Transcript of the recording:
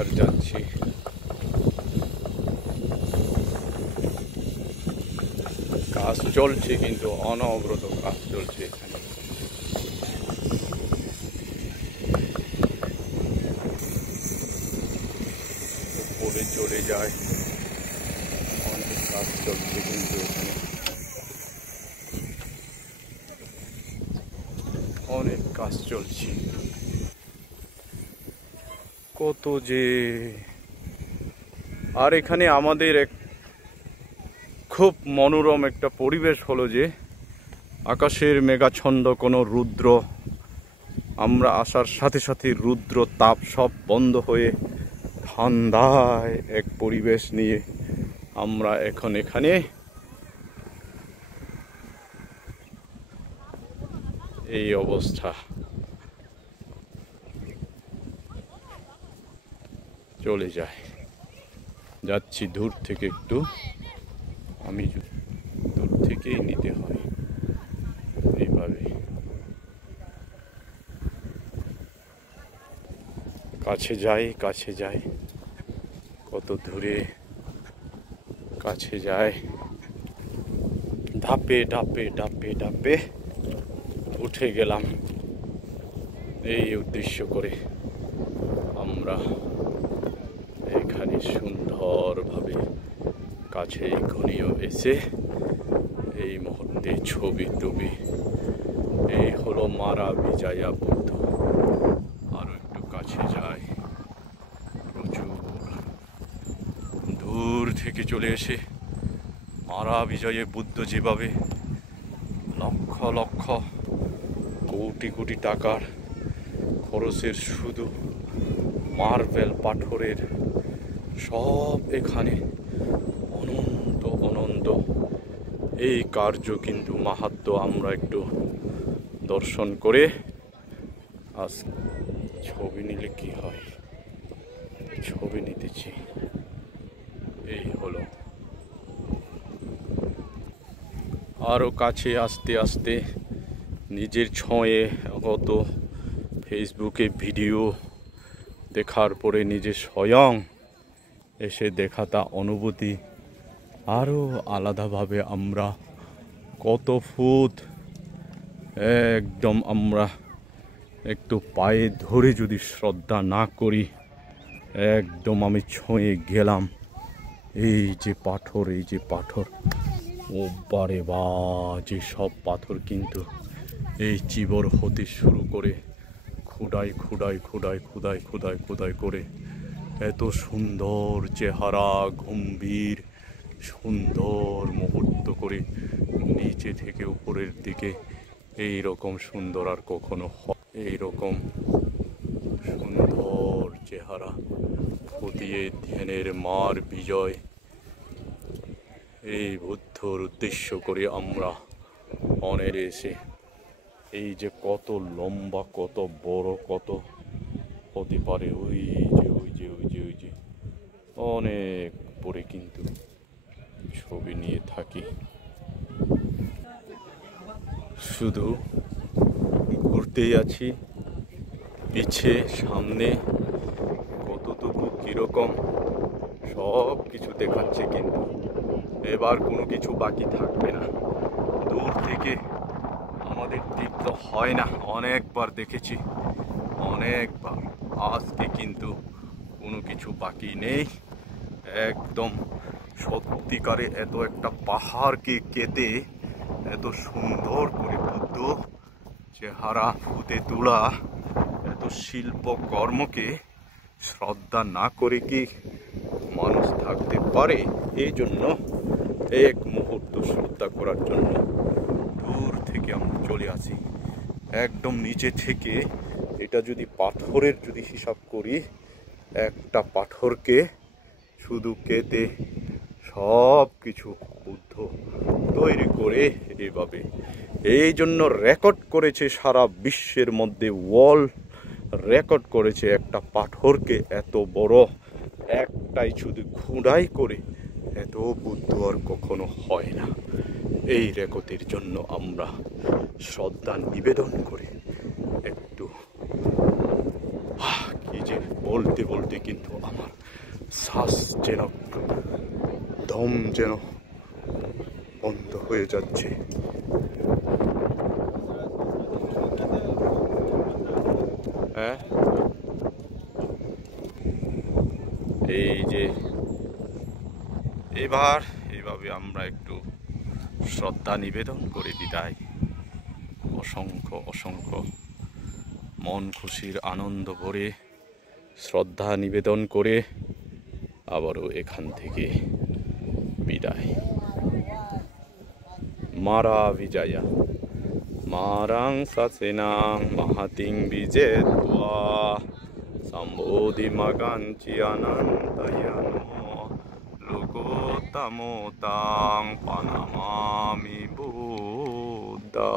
আর যাচ্ছি। কাজ চলছে, কিন্তু অনবরত কাজ চলছে এখানে। উপরে চলে যায়, অনেক কাজ চলছে কিন্তু এখানে, অনেক কাজ চলছে। কত যে, আর এখানে আমাদের এক খুব মনোরম একটা পরিবেশ হলো যে আকাশের মেঘাচ্ছন্ন কোনো রুদ্র, আমরা আসার সাথে সাথে রুদ্র তাপ সব বন্ধ হয়ে ঠান্ডায় এক পরিবেশ নিয়ে আমরা এখন এখানে এই অবস্থা। চলে যায়, যাচ্ছি দূর থেকে একটু, আমি দূর থেকেই নিতে হয় এইভাবে। কাছে যাই, কাছে যাই, কত দূরে কাছে যায়, ধাপে ধাপে ধাপে ধাপে উঠে গেলাম। এই উদ্দেশ্য করে আমরা এখানে সুন্দরভাবে কাছে ঘনিয়ে এসে এই মুহূর্তে ছবি টবি। এই হলো মারা বিজয়া বুদ্ধ। আরো একটু কাছে যায়, প্রচুর দূর থেকে চলে এসে মারা বিজয়ে বুদ্ধ যেভাবে লক্ষ লক্ষ কোটি কোটি টাকার খরচের শুধু মার্বেল পাথরের সব এখানে অনন্ত অনন্ত এই কার্য কিন্তু মাহাত্ম্য আমরা একটু দর্শন করে আজ ছবি নিলে কি হয়, ছবি নিতেছি। এই হলো, আরো কাছে আস্তে আস্তে নিজের ছোঁয়ে কত ফেসবুকে ভিডিও দেখার পরে নিজে স্বয়ং এসে দেখা তা অনুভূতি আরও আলাদাভাবে। আমরা কত ফুট একদম আমরা একটু পায়ে ধরে যদি শ্রদ্ধা না করি, একদম আমি ছুঁয়ে গেলাম। এই যে পাথর, এই যে পাথর, ও বারে বা, যে সব পাথর কিন্তু এই চিবর হতে শুরু করে খুদাই খুদাই খুদাই খুদাই খুদাই খুদাই করে এত সুন্দর চেহারা, গম্ভীর সুন্দর মুহূর্ত করে নিচে থেকে উপরের দিকে এই রকম সুন্দর আর কখনো এই রকম সুন্দর চেহারা ফুটিয়ে ধ্যানের মার বিজয়, এই বুদ্ধর উদ্দেশ্য করে আমরা অনেরে এসে এই যে কত লম্বা, কত বড়, কত হতে পারে, ওই যে ওই যে ওই যে ওই যে অনেক পরে কিন্তু ছবি নিয়ে থাকি। শুধু ঘুরতেই আছি, পিছে সামনে কতটুকু কিরকম সব কিছু দেখাচ্ছে, কিন্তু এবার কোনো কিছু বাকি থাকবে না। দূর থেকে আমাদের তীর্থ হয় না, অনেকবার দেখেছি, অনেকবার। আজকে কিন্তু কোনো কিছু বাকি নেই, একদম সত্যিকারে এত একটা পাহাড়কে কেটে এত সুন্দর করে বুদ্ধ চেহারা ফুটে তোলা, এত শিল্পকর্মকে শ্রদ্ধা না করে কি মানুষ থাকতে পারে? এই জন্য এক মুহূর্ত শ্রদ্ধা করার জন্য দূর থেকে আমরা চলে আসি। একদম নিচে থেকে এটা যদি পাথরের যদি হিসাব করি, একটা পাথরকে শুধু কেটে সব কিছু বুদ্ধ তৈরি করে এভাবে, এই জন্য রেকর্ড করেছে সারা বিশ্বের মধ্যে, ওয়ার্ল্ড রেকর্ড করেছে একটা পাথরকে এত বড় একটাই শুধু খুঁড়াই করে এত বুদ্ধ আর কখনো হয় না। এই রেকর্ডের জন্য আমরা শ্রদ্ধা নিবেদন করে একটু কি যে বলবো। বলতে বলতে কিন্তু আমার শ্বাস যেন দম যেন বন্ধ হয়ে যাচ্ছে। হ্যাঁ, এই যে এইভাবে আমরা একটু শ্রদ্ধা নিবেদন করে বিদায়। অসংখ্য অসংখ্য মন খুশির আনন্দ ভরে শ্রদ্ধা নিবেদন করে আবারও এখান থেকে বিদায়। মারা বিজয়া মারাং সাসেনাং মাহাতিং বিজেত্বা সম্বোধি মাগাঞ্চি অনন্তয়ানো লোকোত্তমোতাং পানামামি বুদ্ধা।